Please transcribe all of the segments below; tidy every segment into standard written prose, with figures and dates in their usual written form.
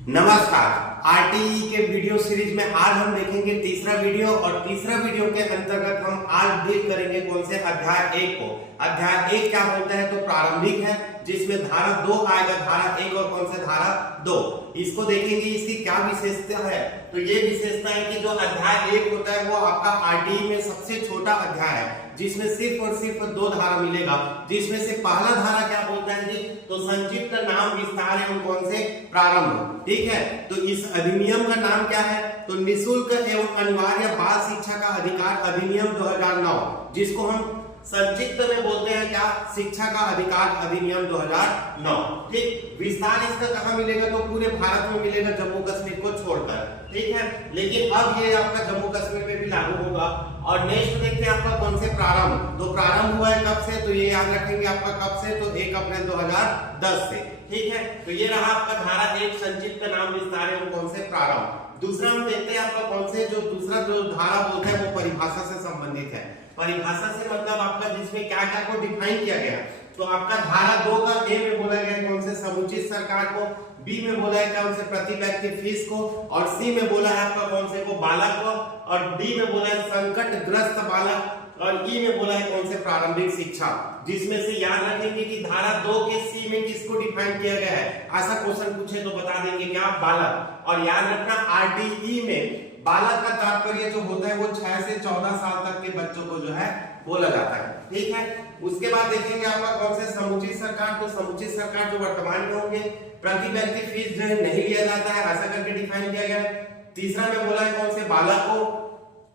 नमस्कार। आरटीई के video series में आज हम देखेंगे तीसरा वीडियो और तीसरा वीडियो के अंतर्गत हम आज डील करेंगे कौन से अध्याय 1 को। अध्याय 1 क्या बोलता है तो प्रारंभिक है, जिसमें धारा 2 आएगा, धारा 1 और कौन से धारा 2। इसको देखेंगे इसकी क्या विशेषता है। तो ये विशेषता है कि जो अध्याय 1 होता है वो आपका आरटीई में सबसे छोटा अध्याय है, जिसमें सिर्फ और सिर्फ 2 धारा मिलेगा, जिसमें से पहला धारा क्या बोलता है जी तो संक्षिप्त नाम विस्तार एवं कौन से प्रारंभ। ठीक है, तो इस अधिनियम का नाम क्या है तो निःशुल्क एवं अनिवार्य बाल शिक्षा का अधिकार अधिनियम 2009, जिसको हम संक्षिप्त में बोलते हैं क्या शिक्षा का अधिकार अधिनियम 2009। ठीक, विस्तार इसका कहाँ मिलेगा तो पूरे भारत में मिलेगा, जम्मू कश्मीर को छोड़कर। ठीक है, लेकिन अब ये आपका जम्मू कश्मीर में भी लागू होगा। और नेक्स्ट देखते हैं आपका कौन से प्रारंभ। तो प्रारंभ हुआ है कब से तो ये याद रखेंगे आपका कब से तो 1 अप्रैल 2010 से। ठीक है, तो ये रहा आपका धारा 1 संक्षिप्त नाम विस्तार एवं कौन से प्रारंभ। दूसरा हम देखते हैं आपका कौन से जो दूसरा जो धारा बोलता है वो परिभाषा से संबंधित है। परिभाषा से मतलब आपका जिसमें क्या क्या को डिफाइन किया गया। तो आपका धारा 2 का ए में बोला गया कौन से समुचित सरकार को, बी में बोला है कौन से प्रति व्यक्ति फीस को, और सी में बोला है आपका कौन से को बालक को, और डी में बोला है संकटग्रस्त बालक, और ई में बोला है कौन से प्रारंभिक शिक्षा। जिसमें से याद रखेंगे कि धारा 2 के सी में किसको डिफाइन किया गया है, ऐसा क्वेश्चन पूछे तो बता देंगे क्या बालक। और याद रखना आरटीई में बालक का तात्पर्य जो होता है वो 6 से 14 साल तक के बच्चों को जो है बोला जाता है। ठीक है, उसके बाद देखेंगे आपका कौन से समुचित सरकार। तो समुचित सरकार जो वर्तमान में होंगे, प्रति व्यक्ति फीस जो है नहीं लिया जाता है, ऐसा करके डिफाइन किया गया है। तीसरा में बोला है कौन से बालक को,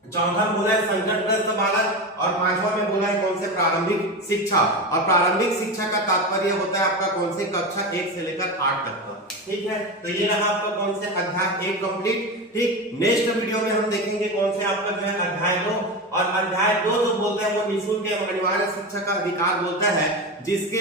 चौथा में बोला है संकटग्रस्त बालक, और पांचवा में बोला है कौन से प्रारंभिक शिक्षा। और प्रारंभिक शिक्षा का तात्पर्य होता है आपका कौन से कक्षा 1 से लेकर 8 तक का। ठीक है, तो ये रहा आपका कौन से अध्याय 1 कंप्लीट। ठीक, नेक्स्ट वीडियो में हम देखेंगे कौन से आपका जो है अध्याय 2। और अध्याय 2 जो बोलता है वो निःशुल्क एवं अनिवार्य शिक्षा का अधिकार बोलता है, जिसके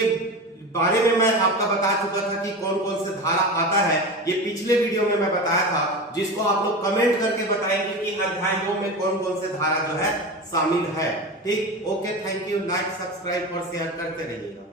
बारे में मैं आपका बता चुका था कि कौन कौन से धारा आता है। ये पिछले वीडियो में मैं बताया था, जिसको आप लोग कमेंट करके बताएंगे कि अध्याय 2 में कौन कौन से धारा जो है शामिल है। ठीक, okay, thank you. Like subscribe और शेयर करते रहिएगा।